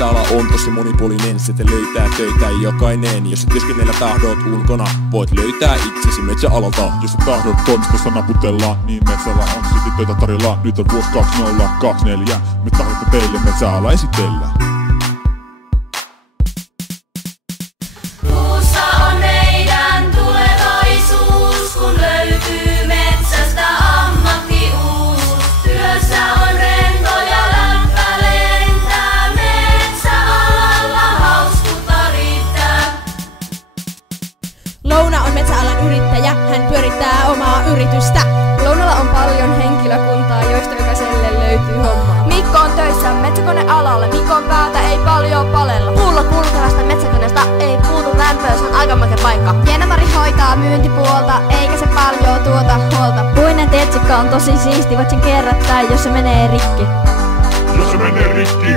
metsäala on tosi monipuolinen, se löytää töitä jokainen. Jos sä työskennellä tahdot ulkona, voit löytää itsesi metsäalalta. Jos sä tahdot toimistossa naputella, niin metsäala on silti töitä tarjolla. Nyt on vuosi 2024, me tahdomme teille metsäala esitellä. Puussa on meidän tulevaisuus, kun löytyy metsästä ammattiuus. Työssä on rento ja lämpä lentää, metsäalalla hauskuutta riittää. Louna on metsäalan yrittäjä, hän pyörittää omaa yritystä. Lounalla on paljon henkilökuntaa, joista jokaiselle löytyy hommaa. Mikko on töissä metsäkonealalla, Mikon päältä ei paljon palella. Puulla kulkevasta metsäkoneesta ei puutu lämpöä, se on aika makea paikka. Jenna-Mari hoitaa myyntipuolta, eikä se paljon tuota huolta. Puinen tetsikka on tosi siisti, voit sen kerratta, jos se menee rikki. Jos se menee rikki,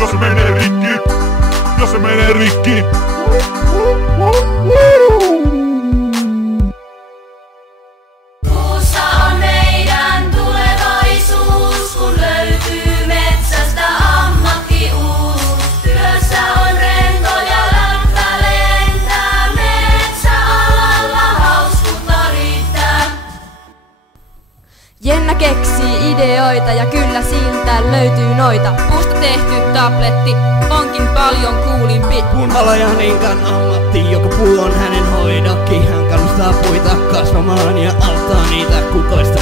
jos se menee rikki, jos se menee rikki. Puussa on meidän tulevaisuus, kun löytyy metsästä ammattiuus. Työssä on rento ja lämpä lentää, metsäalalla hauskuutta riittää. Jenna keksii ideoita ja kyllä siltä löytyy noita. Puusta tehty tabletti onkin paljon kuulimpi. Puunhalajaninkan ammatti, joka puu on hänen hoidokki. Hän kannustaa puita kasvamaan ja auttaa niitä kukoista